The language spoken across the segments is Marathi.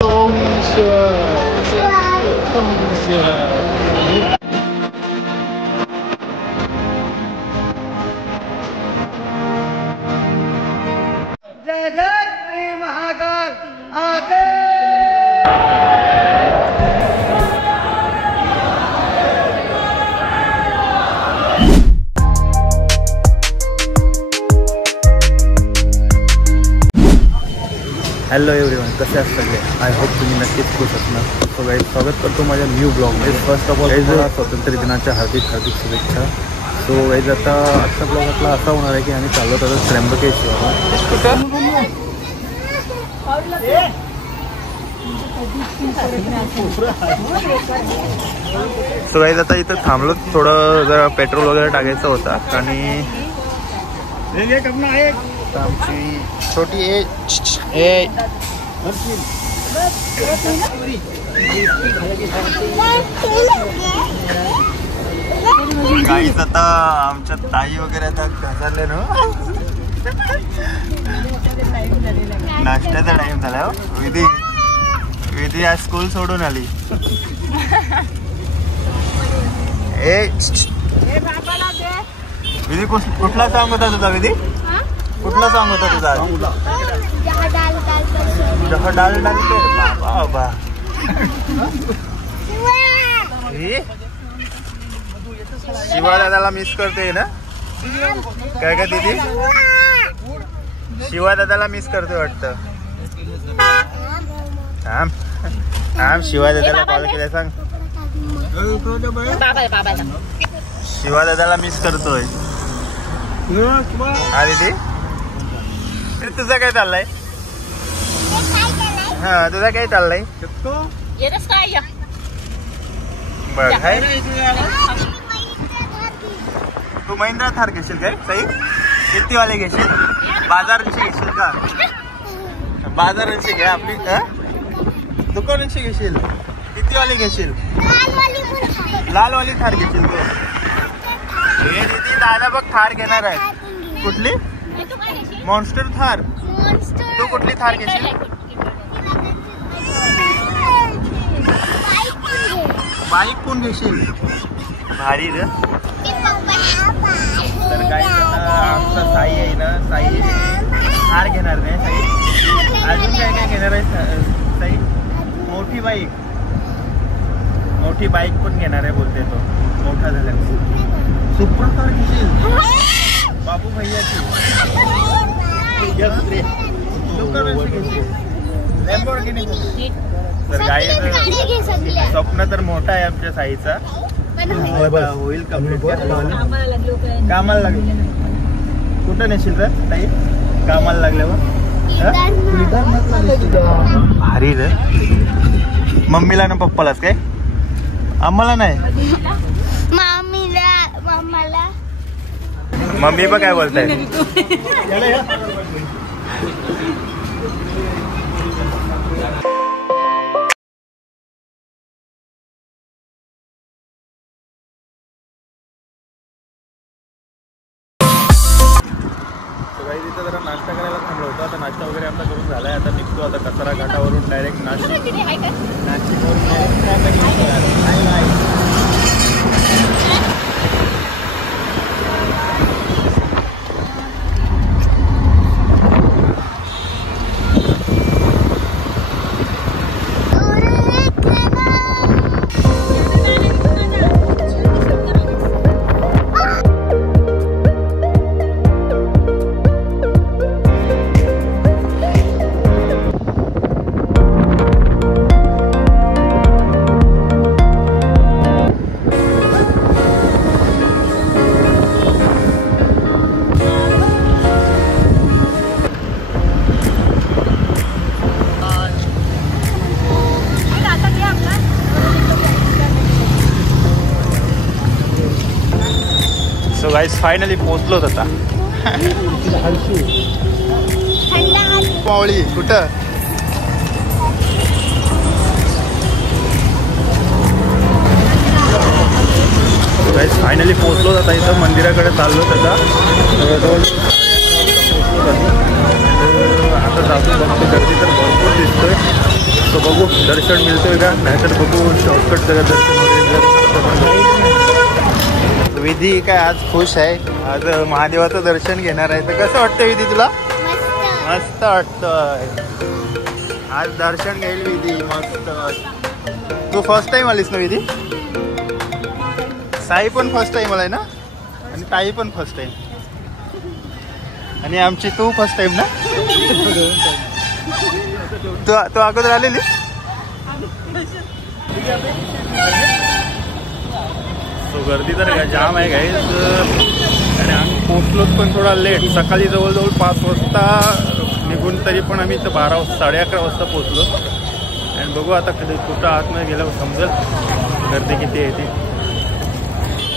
जय जय श्री महाकाल आते। हॅलो एव्हरीवन, कसे आहात सगळे? आय होप तुम्ही नक्कीच खुश असणार. सो गाईज, स्वागत करतो माझ्या न्यू ब्लॉगमध्ये. फर्स्ट ऑफ ऑल स्वातंत्र्य दिनाच्या हार्दिक शुभेच्छा. सो गाईज, आजचा ब्लॉग आपला असा होणार आहे की आम्ही चाललो होतो त्र्यंबकेश्वर. सो गाईज, आता इथं थांबलो, थोडं जरा पेट्रोल वगैरे टाकायचं होता आणि आमची छोटी गाईज, आता आमच्या ताई वगैरे आता घसरले ना. नाश्त्याचा टाइम झाला. विधी आज स्कूल सोडून आली. विधी कुठला सॉंग होता तुझा? विधी कुठला सॉंग होता तुझा? जहा डाल डाल बाबा. शिवा दादाला मिस करते ना काय का दीदी? शिवा दादाला मिस करते वाटतं. शिवा दादाला कॉल केला सांग. शिवा दादाला मिस करतोय. हा दीदी, तुझा काय चाललंय? हा, तुझा काय चाललंय? बघ, तू महिंद्रा थार घेशील काय? सई, किती वाले घेशील? बाजारांची घेशील का? बाजारांची घे आपली. दुकानांची घेशील? किती वाली घेशील? लाल वाली थार घेशील तू? हे दीदी, दादा बघ थार घेणार आहे. कुठली? मॉन्स्टर थार. तू कुठली थार घेशील? बाईक कोण घेशील? भारी रे. तर काय, आमचा साई आहे ना, साई थार घेणार नाही. साई अजून काय काय घेणार आहे? साई मोठी बाईक पण घेणार आहे बोलते तो, मोठा झाला. सुप्रा थार घेशील? बाबू भैयाची. तर गाई, स्वप्न तर मोठा आहे आमच्या साईचा. होईल कम्प्लीट. कामाला लागले. कुठं नेशील रे ताई कामाला लागल्यावर? भारी रे. मम्मीला ना पप्पालाच काय? आम्हाला नाही. मम्मी पण काय बोलताय? इथं जरा नाश्ता करायला थांबलो होतो. आता नाश्ता वगैरे आमचा करून झालाय. आता निघतो आता कचरा घाटावरून डायरेक्ट नाशिकवरून. सो गाइस, फायनली पोहोचलोच आता. मावळी कुठं? गाइस, फायनली पोहोचलोच आता. इथं मंदिराकडे चाललो आता. आता जातो. गर्दी तर भरपूर दिसतोय. तो बघू दर्शन मिळतोय का, नाहीतर बघू शॉर्टकट जरा दर्शन वगैरे. विधी काय आज खुश आहे, आज महादेवाचं दर्शन घेणार आहे. तर कसं वाटतं विधी तुला? मस्त वाटतंय. आज दर्शन घेईल विधी, मस्त. तू फर्स्ट टाइम आलीस ना विधी? साई पण फर्स्ट टाइम आलाय ना, आणि ताई पण फर्स्ट टाइम, आणि आमची तू फर्स्ट टाइम ना. तू अगोदर आलेली. तो गर्दी तर जाम आहे गाईज, आणि आम्ही पोचलोच पण थोडा लेट. सकाळी जवळजवळ 5 वाजता निघून, तरी पण आम्ही इथं 11:30 वाजता पोचलो. आणि बघू आता कधी कुठं आतमध्ये गेल्यावर समजेल गर्दी किती आहे ती.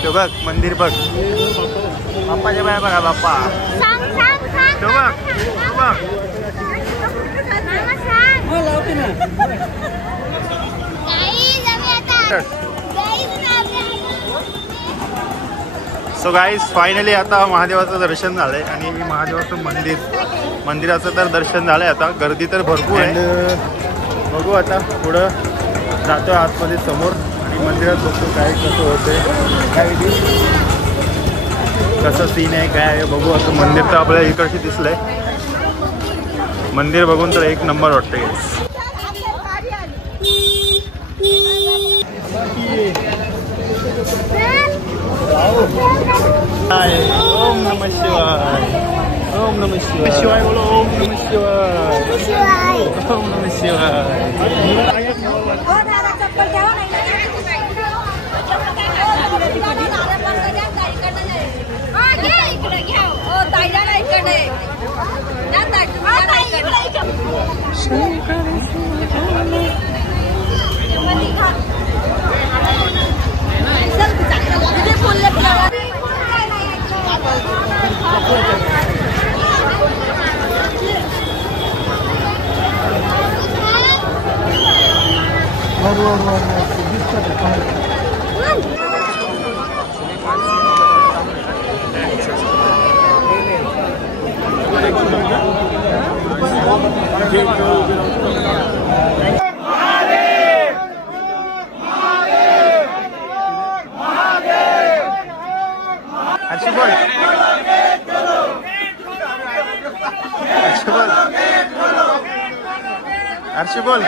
तो बघ मंदिर बघ, बाप्पाच्या बाया बघा, बाप्पा तो बघ, तो बघ. सो गाईज फायनली आता महादेवाचं दर्शन झालंय, आणि महादेवाचं मंदिराचं तर दर्शन झालंय. आता गर्दी तर भरपूर आहे. बघू आता पुढं जातो आतमध्ये समोर, आणि मंदिरात बघतो काय कसं होतंय, काय कसं सीन आहे काय आहे. बघू आता. मंदिर तर आपल्याला इकडची दिसलंय. मंदिर बघून तर एक नंबर वाटतंय. ओम नमः शिवाय, ओम नमः शिवाय, शिवाय बोलो, ओम नमः शिवाय, ओम नमः शिवाय. अर्शी बोल.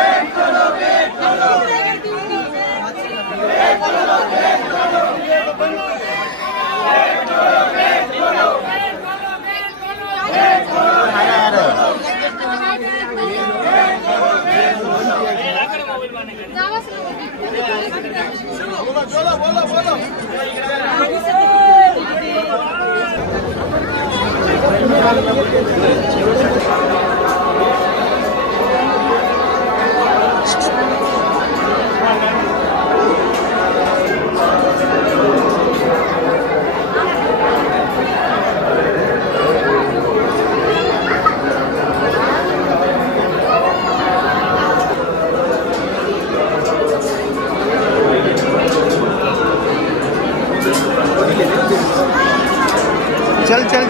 चल चल.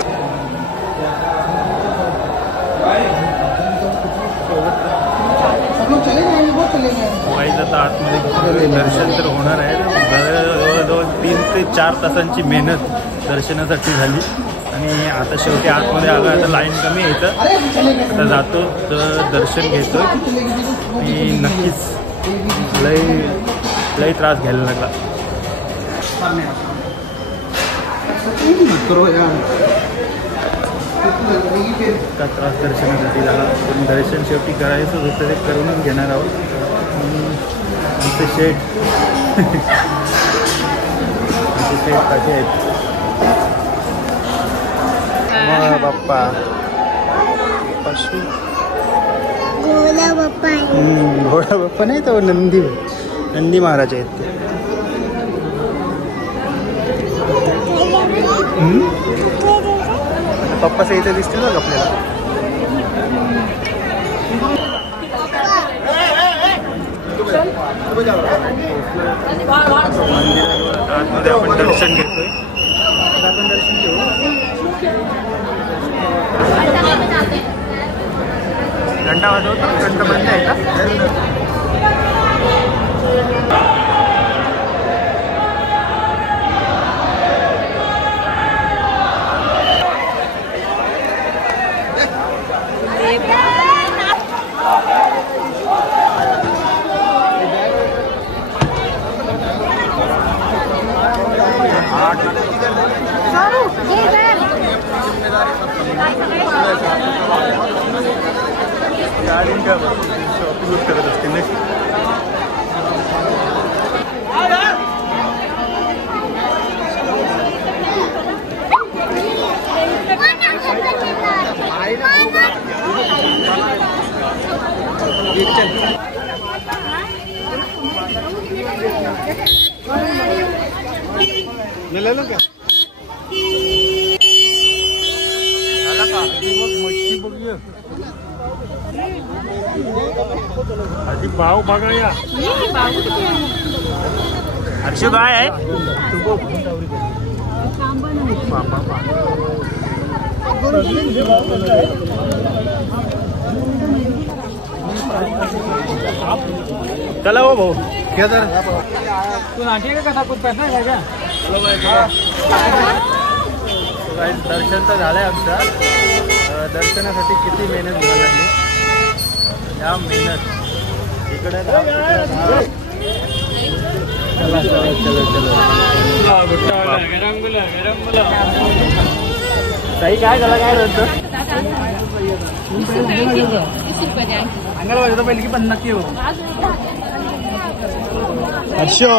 वाईज आता आतमध्ये दर्शन तर होणार आहे. जवळजवळ 3 ते 4 तासांची मेहनत दर्शनासाठी झाली, आणि आता शेवटी आतमध्ये आलो. आता लाईन कमी यायचं. आता जातो तर दर्शन घेतो, आणि नक्कीच लय त्रास घ्यायला लागला. का त्रास दर्शनासाठी झाला, पण दर्शन शेवटी करायचं होतं, ते करूनच घेणार आहोत. आमचे शेठ कसे आहेत. बाप्पा पशु घोडा बाप्पा नाही, तो नंदी महाराज आहेत ते. पप्पा से इथे दिसतील बघ आपल्याला. आतमध्ये आपण दर्शन घेतोय. आपण दर्शन घेऊ. घंटा वाजवतो. घंटा बंद आहे का? ले लो क्या मच्छी बघूया आधी भाव बघूया. हर्षू काय आहे चला हो भाऊ क्या जर तू नाटी का कसा कुछ पैसा आहे का. दर्शन तर झालंय आमचं. दर्शनासाठी किती मेहनत घ्यावी लागली. या मेहनत इकडे ताई काय झालं काय नंतर अंगाला वाजता पहिले की 50 की हो. हर्षो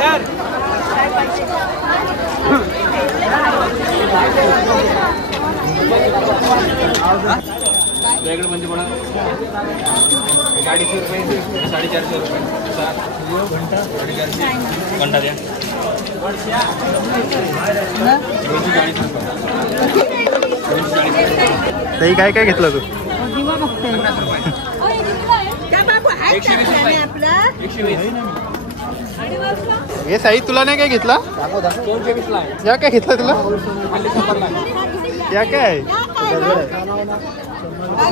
यार वेगळं म्हणजे बोला. 250 रुपये 450 रुपये घंटा 450 घंटा द्या. ताई काय काय घेतलं तू. हे साई तुला नाही काय घेतला. या काय घेतला तुला. या काय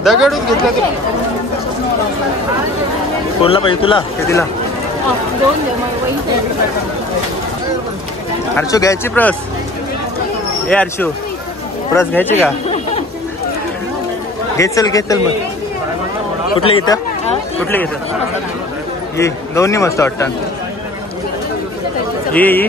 दगडूच घेतला तुला. कोणला पाहिजे तुला कितीला. हर्षू घ्यायची प्रस. ए हर्षू प्रस घ्यायची का. घेचल घेचल मग कुठले घेत कुठले घेत. ये दोन्ही मस्त वाटतात. ये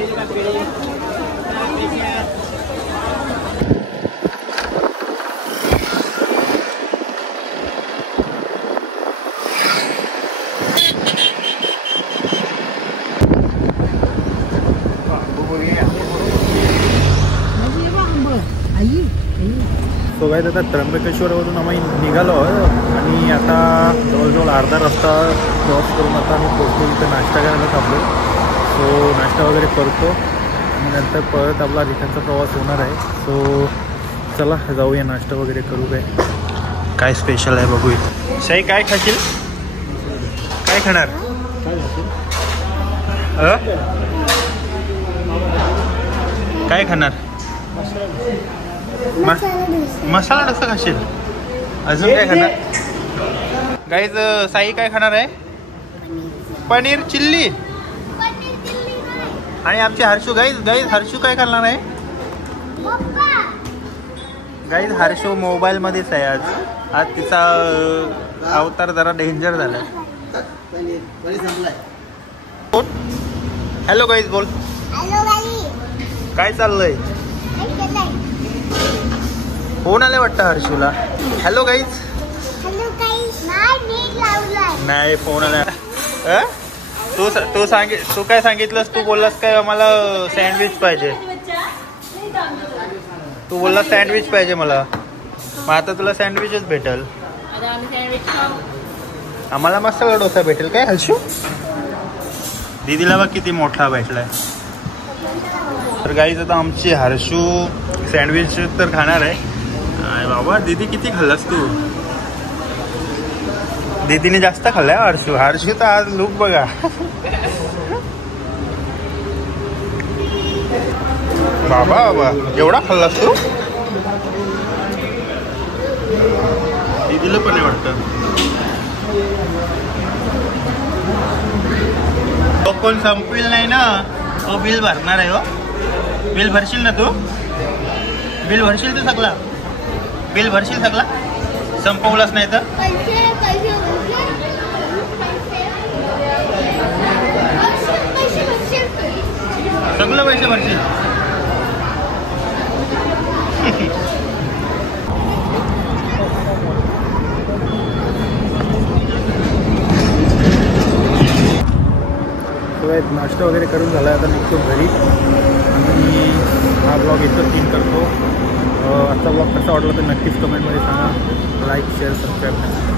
तो काय आता त्र्यंबकेश्वरवरून आम्ही निघालो आणि आता जवळजवळ अर्धा रस्ता क्रॉस करून आता आम्ही पोहोचलो. इथं नाश्ता करायला थांबलो. सो नाश्ता वगैरे करतो आणि नंतर परत आपला रिटर्नचा प्रवास होणार आहे. सो चला जाऊया नाश्ता वगैरे करू. काय स्पेशल आहे बघू. इथं शाही काय खाशील. काय खाणार. काय खाणार. मसाला डोसा खाशील. अजून काय खाणार. गाईज साई काय खाणार आहे. पनीर चिल्ली. आणि आमचे हर्षू गाईज हर्षू काय करणार आहे. गाईज हर्षू मोबाईल मध्येच आहे. आज तिचा अवतार जरा डेंजर झाला. हॅलो गाईज बोल. काय चाललंय. फोन आले वाटतं हर्षूला. Hello guys. नाही फोन आला. तू काय सांगितलंस. तू बोललास काय आम्हाला सँडविच पाहिजे. तू बोलला सँडविच पाहिजे मला. मग आता तुला सँडविचच भेटल. आम्हाला मसाला डोसा भेटेल काय हर्षू. दीदीला बघ किती मोठा भेटलाय. तर गाईज आता आमची हर्षू सँडविच तर खाणार आहे. बाबा दीदी किती खाल्लास तू. दीदीने जास्त खाल्लाय हर्षू. हर्षू तर आज लुक बघा. बाबा बाबा एवढा खाल्लास तू. दीदीला पण वाटतं. कोण संपविल नाही ना. तो बिल भरणार आहे. हो बिल भरशील ना तू. बिल भरशील तू सगळा. बिल भरशील सगळा. संपवलाच नाही तर सगळं पैसे भरशील. नाश्ता वगैरे करून झाला. आता निघतो घरी आणि हा ब्लॉग इथं सीन करतो. आजचा ब्लॉग कसा वाटला तर नक्कीच कमेंटमध्ये सांगा. लाईक शेअर सबस्क्राईब करा.